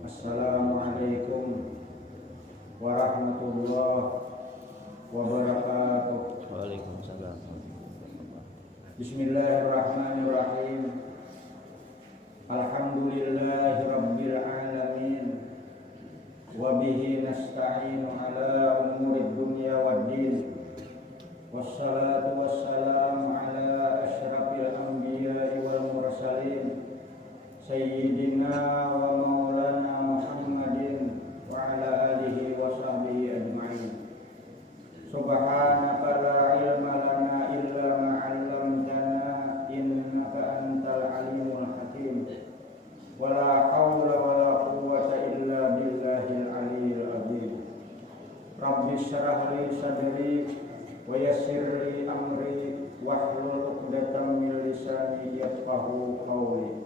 Assalamualaikum warahmatullahi wabarakatuh. Waalaikumsalam. Bismillahirrahmanirrahim. Alhamdulillahi rabbil alamin. Wa bihi nasta'inu ala umurid dunya waddin. Wassalatu wassalamu ala asyrafil anbiya'i wal mursalin Sayyidina wa maulana Muhammadin wa ala alihi wa sahbihi ajma'in. Subhanaka la ilma lana illa ma 'allamtana innaka antal alimul hakim. Wa la haula wa la quwwata illa billahil aliyyil azim. Rabbi shrah li sadri wa yassir li amri wahlul 'uqdatam min lisani yafqahu qawli.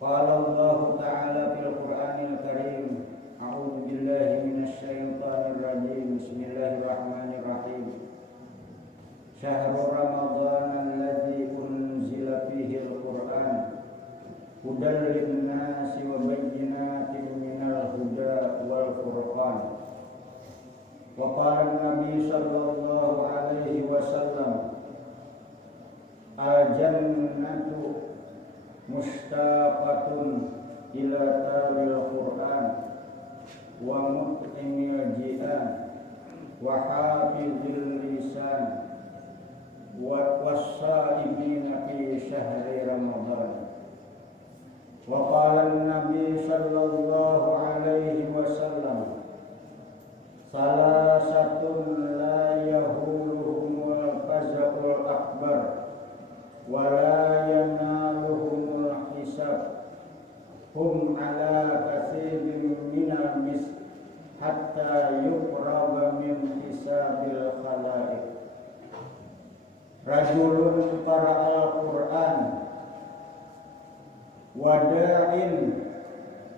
Qala Allah Ta'ala fil Qur'anil Karim. A'udzu billahi minasyaitonir rajim. Bismillahirrahmanirrahim. Syahrul Ramadhan alladzi unzila fihi al-Qur'an hudan lin-nasi wa bayyinatin minal huda wal furqan. Wa qala an-nabi sallallahu alaihi wasallam al-jannatu mustaqatun ila talil Qur'an wa mut'imil ji'an wa hafizil lisan wa was-sa'imina fi syahri Ramadan. Wa qala an-nabi sallallahu alaihi wasallam salasatun la yahuluhumul faza'ul akbar wa la yanaluhumul hisab hum ala kasibin minal mis hatta yuqraba min hisabil khalaik. Rajulun qara'al Qur'an wada'in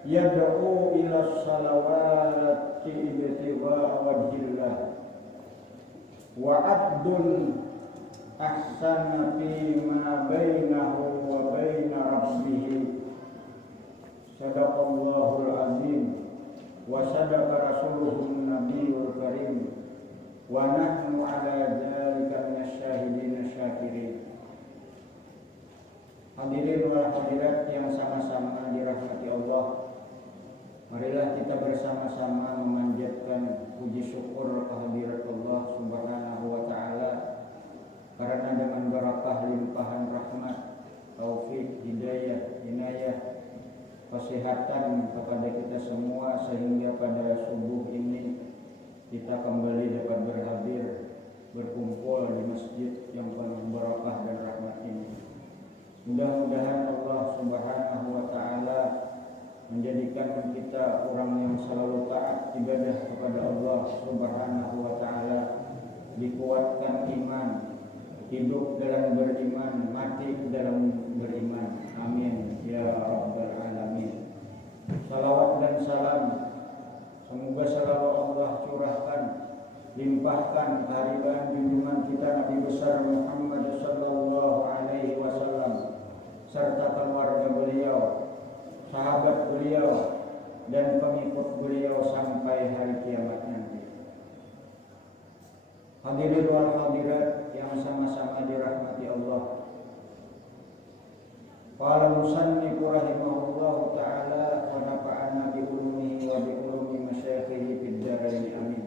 yad'u ila salawati ibtigha'a wajhillah wa 'abdun ahsana fi ma bainahu wa baina rabbih. Sadaqallahul azim wa sadaqa rasuluhun nabiyul karim wa nahnu ala dzalika minasyahidin syakirin. Hadirin wal hadirat yang sama-sama dirahmati Allah, marilah kita bersama-sama memanjatkan puji syukur kehadirat Allah Subhanahu wa taala karena dengan barakah limpahan rahmat, taufik, hidayah, inayah, kesehatan kepada kita semua sehingga pada subuh ini kita kembali dapat berhadir berkumpul di masjid yang penuh barakah dan rahmat ini. Mudah-mudahan Allah Subhanahu wa taala menjadikan kita orang yang selalu taat ibadah kepada Allah Subhanahu wa taala, dikuatkan iman, hidup dalam beriman, mati dalam beriman. Amin ya rabbal alamin. Salawat dan salam semoga selalu Allah curahkan, limpahkan kehadiran junjungan kita Nabi besar Muhammad sallallahu alaihi wasallam serta keluarga beliau, sahabat beliau dan pengikut beliau sampai hari kiamat nanti. Hadirin wal hadirat yang sama-sama dirahmati Allah. Qala musannifu rahimahullahu ta'ala wa nafa'ana bi ulumihi wa bi ulumi masyayikhihi fid dharain amin.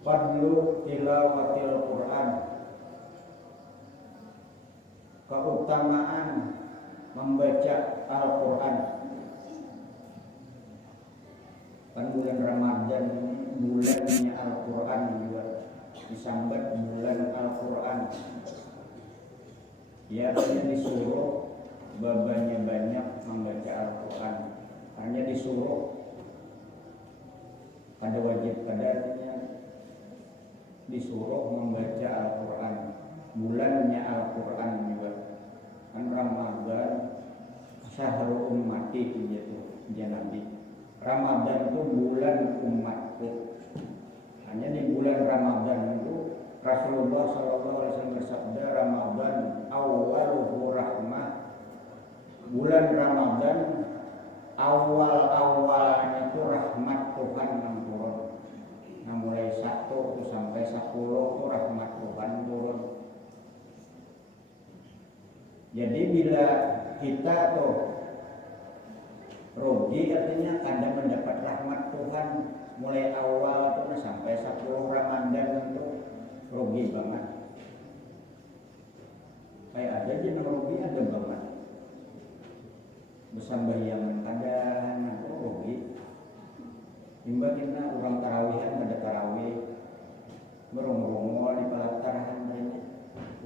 Fadlu tilawatil Qur'an. Keutamaan membaca Al-Qur'an. Kan bulan Ramadan ini bulannya Al-Qur'an juga disambat bulan Al-Qur'an. Ya, hanya disuruh babanya banyak membaca Al-Qur'an. Hanya disuruh pada wajib kadarnya disuruh membaca Al-Qur'an. Bulannya Al-Qur'an juga. Kan Ramadan syahrul ummati itu Nabi. Ramadan itu bulan umatku. Hanya di bulan Ramadan itu Rasulullah SAW bersabda, Ramadan awwaluhu rahmah bulan Ramadan awal-awalnya itu rahmat Tuhan yang turun. Nah mulai 1 sampai 10 itu rahmat Tuhan turun. Jadi bila kita tuh rugi, artinya kadang mendapat rahmat Tuhan mulai awal tuh sampai 10 Ramadan itu rugi banget. Kayak ada aja yang rugi ada banget. Bersambahyang kadang aku rugi. Imba kita orang tarawihan pada tarawih merungol di pelataran ini.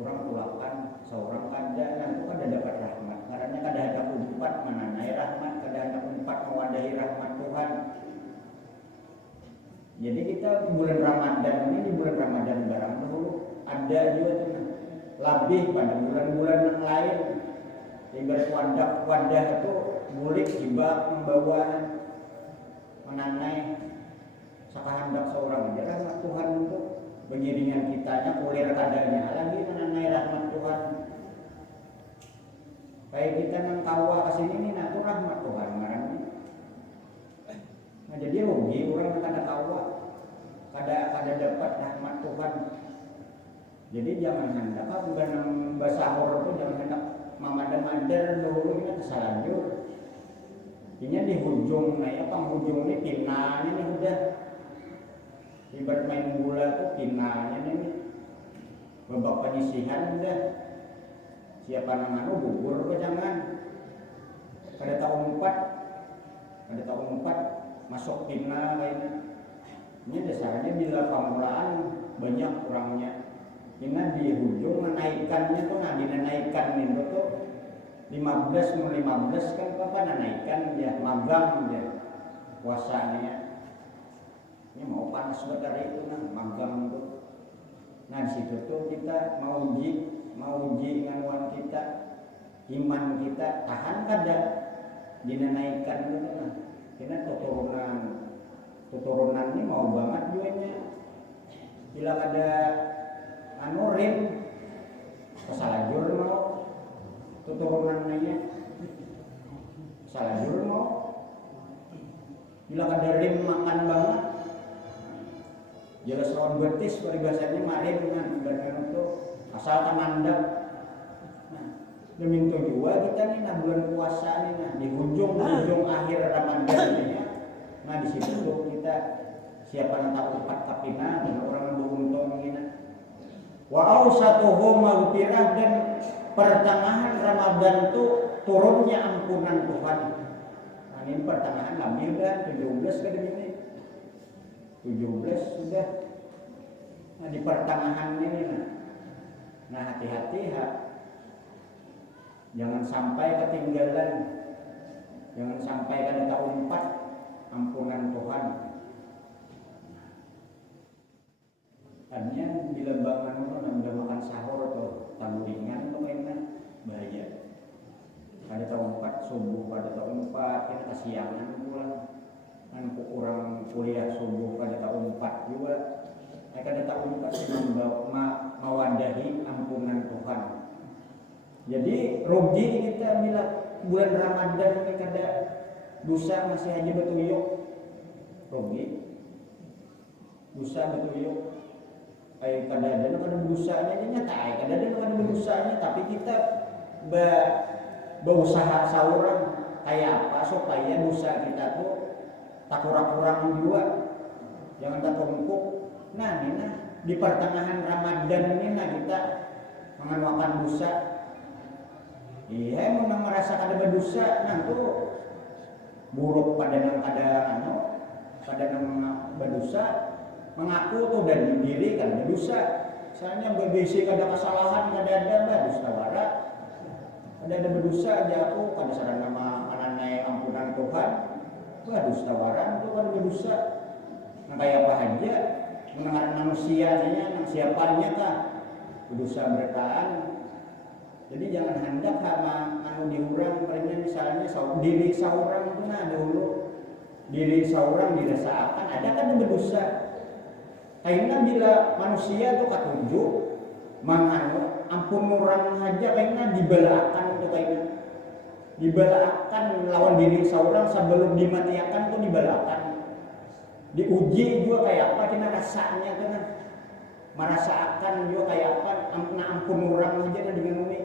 Orang tulakan seorang kada nanti kada dapat rahmat. Karena kada ada umpat menanai rahmat, kada ada umpat mewadahi rahmat Tuhan. Jadi kita bulan Ramadan ini di bulan Ramadan barang dulu ada juga tuh lebih pada bulan-bulan yang lain. Ibarat wadah itu bulik hibah membawa menanai sakahandak seorang aja rahmat Tuhan untuk pengiringan kitanya kulir kadanya lagi menanai rahmat Tuhan. Kayak kita nang kawa kesini nih nah itu rahmat Tuhan marahnya. Nah jadi rugi orang kada kawa kada dapat rahmat Tuhan. Jadi jangan hendak apa bukan basahur itu jangan hendak mamadar dulu kita kesalanjur. Ini di hujung, nah ya penghujung ini pinanya nih udah. Ibarat main bola tuh pinanya nih. Babak penyisihan udah. Siapa namanya gugur apa jangan. Kada tahu umpat masuk pina kayaknya. Ini dasarnya bila pamulaan banyak orangnya. Ini di hujung menaikannya tuh dinaikkan itu tuh 15 kan apa naikkan ya magang ya puasanya. Ini mau panas banget hari itu magang tuh. Nah di situ tuh kita mau uji nganuan kita, iman kita tahan kada dinaikkan itu nah. Kita tuturunan ini mau banget juanya. Bila ada rim kesalajur mau tuturunannya kesalajur mau bila ada rim makan banget jelas lawan betis peribahasanya marim kan dan itu asal tanandap. Nah demikian juga kita nih nah bulan puasa nih nah di ujung akhir Ramadan ini nah di situ tuh kita siapa yang tahu empat kapina orang yang beruntung ini. Wa ausatuhu maghfirah dan pertengahan Ramadan itu turunnya ampunan Tuhan. Nah, ini pertengahan lebih udah 17 ke ini. 17 sudah. Nah, di pertengahan ini nah hati-hati jangan sampai ketinggalan. Jangan sampai kada tahu 4 ampunan Tuhan. Artinya bila bangun udah makan sahur atau tanggulingan tuh kayaknya bahaya. Ada tahun 4 subuh, pada tahun 4 kita kesiangan pulang. Kan kurang kuliah subuh pada tahun 4 juga. Ada tahun 4 mewadahi ampunan Tuhan. Jadi rugi kita bila bulan Ramadan ini kada dosa masih aja betuyuk. Rugi. Dosa betuyuk. Kadang-kadang kada dosanya nyata, kadang-kadang kada dosanya tapi kita berusaha seorang kayak apa supaya dosa kita tuh tak kurang-kurang juga, jangan tak tumpuk. Nah ini di pertengahan Ramadan ini kita mengeluarkan dosa. Iya memang merasa kada berdosa, nah tuh buruk pada nang berdosa. Mengaku tuh dan diri kan berdosa. Misalnya BBC kada kesalahan kada ada dusta warak. Ada berdosa aja aku kada sadar nama ananai ampunan Tuhan. Wah dusta warak itu kan berdosa. Nah kayak apa aja mendengar manusianya nang siapanya kah berdosa berkaan. Jadi jangan hendak sama diurang misalnya diri seorang itu nah dulu diri seorang dirasakan ada kan berdosa. Karena bila manusia itu ketunjuk ampun orang aja karena dibelakan itu kayaknya dibalakan lawan diri seorang sebelum dimatiakan tuh dibalakan. Diuji juga kayak apa kena rasanya kena merasakan juga kayak apa ampun orang aja dengan umi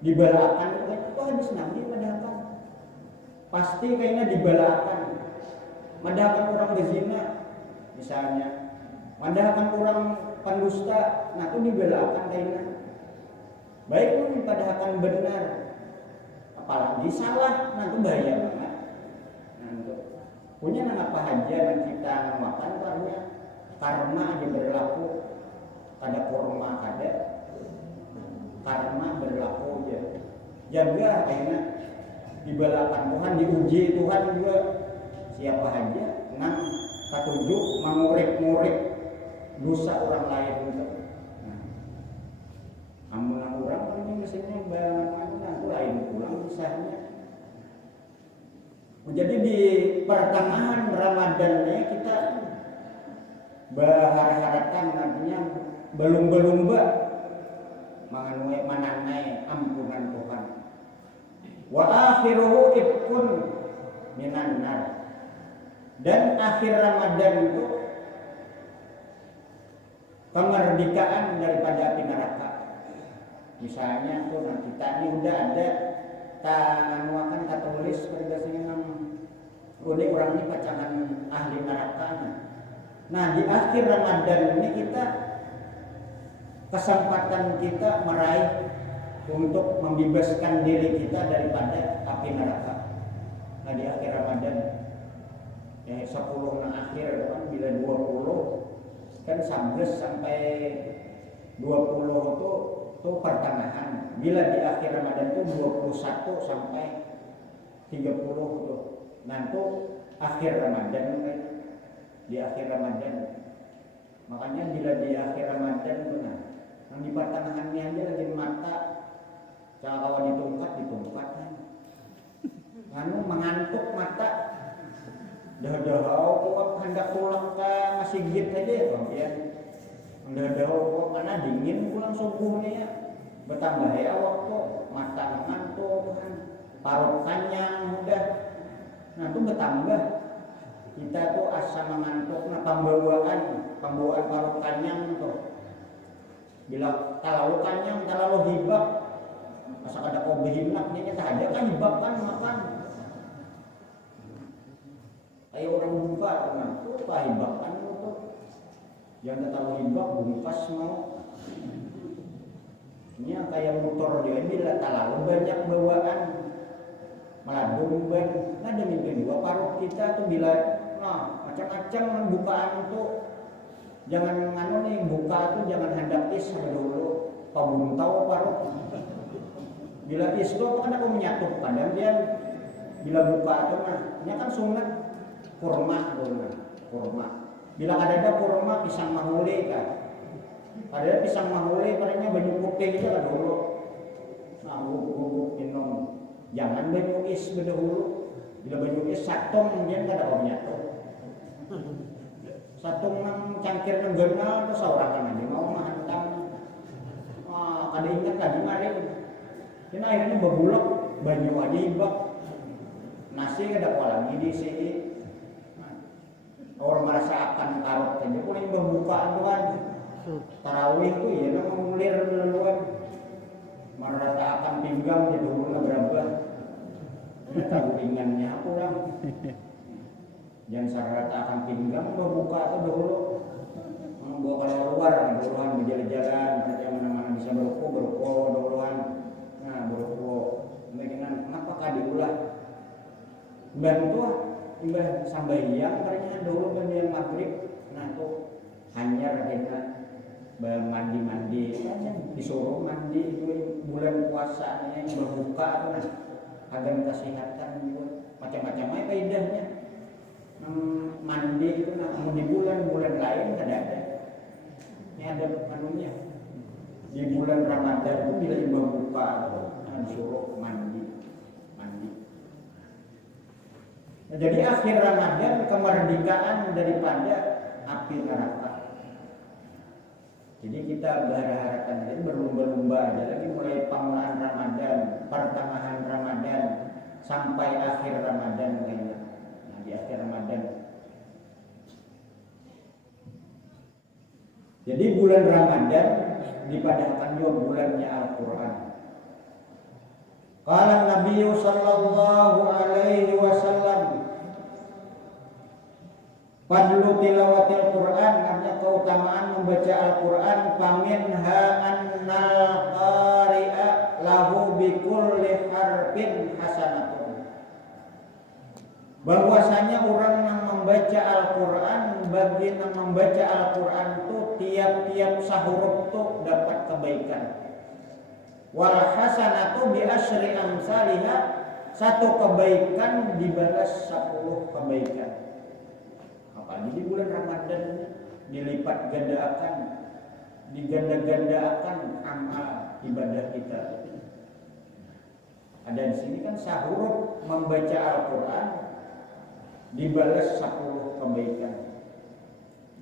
dibalakan itu habis nabi madahakan pasti kayaknya dibalakan madahakan orang berzina misalnya madahakan orang pendusta nah itu dibalakan kayaknya baik pun madahakan benar apalagi salah nah itu bahaya banget nah itu punya apa aja yang kita makan karma aja berlaku ada kurma ada karma berlaku aja jaga kayaknya dibalakan Tuhan diuji Tuhan juga siapa aja nah ketujuh mengurip-ngurip dosa orang lain gitu nah amun orang ini mestinya bayangan aku lain pulang misalnya jadi di pertengahan Ramadan ini kita berharap-harapan artinya belum menanai ampunan Tuhan. Wa akhiruhu ibkun minan nar. Dan akhir Ramadan itu kemerdekaan daripada api neraka. Misalnya tuh kita ini udah ada akan katulis berdasarkan udah orang ini pacangan ahli neraka. Nah di akhir Ramadan ini kita kesempatan kita meraih untuk membebaskan diri kita daripada api neraka. Nah di akhir Ramadan 10 akhir kan bila 20 kan 11 sampai 20 itu pertengahan. Bila di akhir Ramadan itu 21 sampai 30 itu. Nah itu akhir Ramadan di akhir Ramadan. Makanya bila di akhir Ramadan benar. Yang di pertengahannya aja lagi mata kalau ditungkat kan. Nganu mengantuk mata. Dah-dah kok hendak pulang ke masjid aja ya Bang ya. Dah-dah kok mana dingin pulang subuhnya ya. Bertambah ya waktu mata mengantuk kan. Parut kanyang udah. Nah itu bertambah. Kita tuh asa mengantuk nah pembawaan parut kanyang tuh. Bila terlalu kanyang, terlalu hibak, masa ada kobe hinak, dia tak ada kan hibak kan makan. Ayo orang buka, nah tuh pak hibak kan tuh. Yang terlalu hibak bungkas mau. Ini kayak motor dia bila terlalu banyak bawaan, meladung ban. Nah demi kedua parut kita tuh bila, nah macam-macam bukaan tuh. Jangan nganu nih buka tuh jangan hendak is dulu pabuntau parut. Bila is tuh kan aku menyatu kadang dia bila buka tuh nah ini kan sunat kurma dulu kurma. Bila ada kurma pisang mahule kan. Ada pisang mahule padanya banyu putih aja kan dulu. Nah bubuk minum jangan banyu is dulu. Bila banyu is satong dia kan ada menyatu. Satu nang cangkir nang genal terus orang aja mau mantang. Ada ingat tadi kemarin. Ini akhirnya berbulok banyu aja ibak. Nasi ada lagi di sini. Orang merasa akan karot aja pun yang berbuka tuan. Tarawih tuh ya nang mengulir duluan. Merasa akan pinggang di dulu berapa. Tahu ringannya kurang. Jangan syarat akan pinggang berbuka atau dulu bawa kalau luar duluan berjalan-jalan yang mana-mana bisa berukul duluan nah berukul mungkin kenapa diulah bantu ibadah sambayang katanya dulu banyak maghrib nah tuh hanya kita mandi disuruh mandi itu bulan puasanya yang berbuka tuh nah agar kesehatan macam-macam apa indahnya mandi itu namun di bulan lain ada ini ada anunya di bulan Ramadan itu bila ibu buka disuruh mandi nah, jadi akhir Ramadan kemerdekaan daripada api neraka jadi kita berharap berlomba-lomba aja lagi mulai pertengahan Ramadan sampai akhir Ramadan kayaknya. Nah, di akhir Ramadan. Jadi bulan Ramadan dipadahkan juga bulannya Al-Qur'an. Qala Nabi sallallahu alaihi wasallam, fadlu tilawatil Qur'an, artinya keutamaan membaca Al-Qur'an, faminha annal qari'a lahu bikulli harfin hasanatun. Bahwasanya orang yang membaca Al-Qur'an, bagi yang membaca Al-Qur'an itu tiap-tiap sahuruf itu dapat kebaikan. Wal hasanatu bi asyri amsalha, satu kebaikan dibalas 10 kebaikan. Apalagi di bulan Ramadan dilipat gandakan, diganda-gandakan amal ibadah kita. Ada di sini kan sahuruf membaca Al-Qur'an dibalas 10 kebaikan.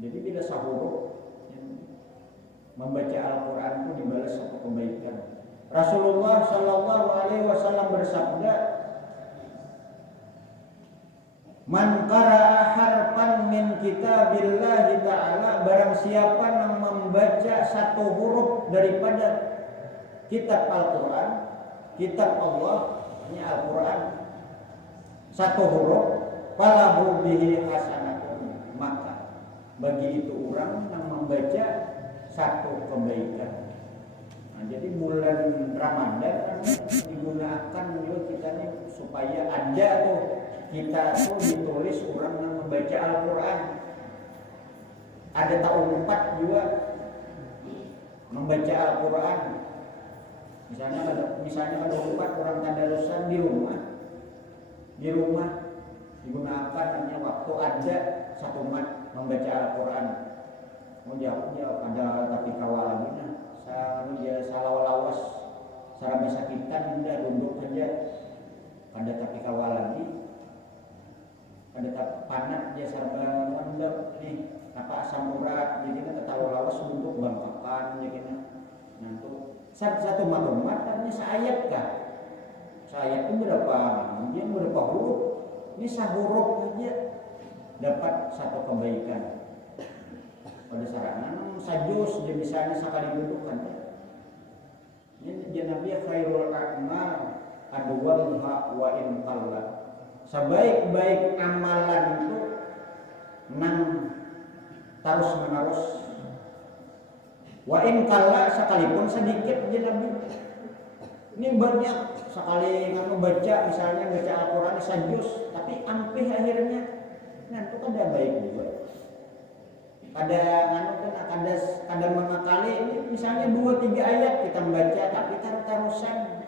Jadi bila sahuruf membaca Al-Qur'an itu dibalas 10 kebaikan. Rasulullah sallallahu alaihi wasallam bersabda, man qara'a harfan min kitabillahi ta'ala, barang siapa yang membaca satu huruf daripada kitab Al-Qur'an, kitab Allah, ini Al-Qur'an, satu huruf, falahu bihi hasanatun, maka bagi itu orang yang membaca satu kebaikan. Nah, jadi bulan Ramadan kan digunakan juga kita nih supaya ada tuh kita tuh ditulis orang yang membaca Al-Qur'an. Ada tahun 4 juga membaca Al-Qur'an. Misalnya ada 4 orang tadarusan di rumah digunakan hanya waktu ada satu mat membaca Al-Qur'an. Mau jauh ada tapi kawal lagi nah. Dia salawas secara bisa kita udah duduk aja, ada tapi kawal lagi, ada tak panat dia sarban mendep nih apa asam urat, jadi kita tahu lawas duduk bangkakan jadi nanti satu maklumat artinya seayat kah, seayat itu berapa dia berapa huruf, ini sahuruf aja dapat satu kebaikan. Pada sarangan sajus dia misalnya sekali duduk kan. Ini Nabi khairul a'mal adwamuha wa in qalla. Sebaik-baik amalan itu nang terus menerus. Wa in qalla, sekalipun sedikit dia Nabi. Ini banyak sekali kamu baca misalnya baca Al-Qur'an sajus tapi ampih akhirnya. Nah itu kan ada baik juga. Ada mengakali ini misalnya 2-3 ayat kita membaca tapi tarusan.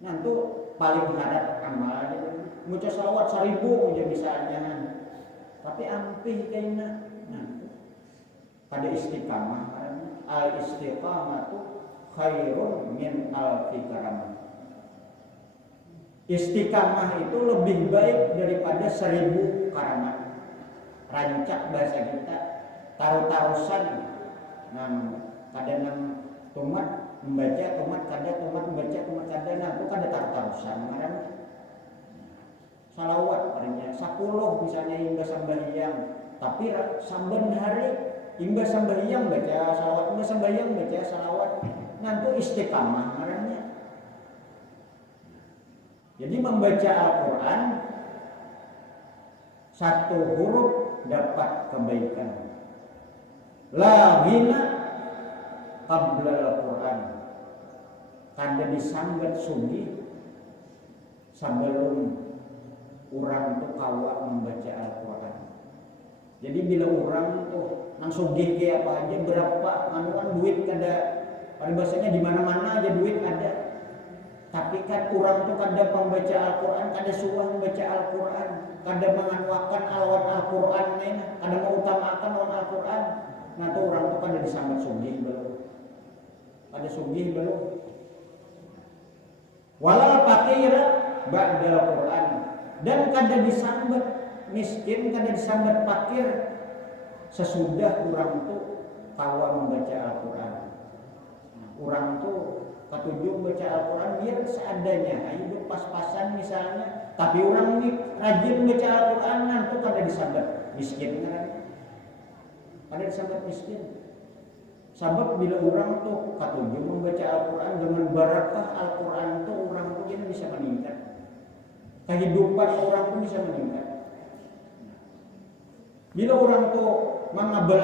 Nah itu paling harap amal baca salawat 1000 aja misalnya. Tapi ampih kayaknya. Nah pada istiqamah, al istiqamatu khairun min alfi karamah. Istiqamah itu lebih baik daripada 1000 karamat. Rancak bahasa kita tarusan. Nah kadang tomat membaca tomat membaca tomat kada, nah itu kada tarusan ngaran salawat artinya 10 misalnya hingga sembahyang, tapi saben hari hingga sembahyang baca salawat, hingga sembahyang baca salawat, nah itu istiqamah ngarannya. Jadi membaca Al-Qur'an satu huruf dapat kebaikan. La ghina qabla Al-Qur'an. Kada disanggat sugih sebelum orang itu kawa membaca Al-Qur'an. Jadi bila orang tuh nang sugih ke apa aja berapa anu kan duit kada, pada bahasanya di mana-mana aja duit ada. Tapi kan orang tuh kada membaca Al-Qur'an, kada suah membaca Al-Qur'an, kada menganwakan alawat Al-Qur'an kada mengutamakan lawan Al-Qur'an. Nah tuh orang tuh kada disambut sugih belum. Kada sugih belum. Walal fakira ba'dal Qur'an, dan kada disambut miskin, kada disambut fakir sesudah orang tuh kawa membaca Al-Qur'an. Nah, orang tuh Ketujuh baca Al-Quran biar seadanya, hidup pas-pasan misalnya. Tapi orang ini rajin baca Al-Quran nanti pada disambat miskin kan? Pada disambat miskin. Sabab bila orang tuh ketujuh membaca Al-Quran dengan barakah Al-Quran tuh orang tuh jadi bisa meningkat. Kehidupan orang pun bisa meningkat. Bila orang tuh mengabal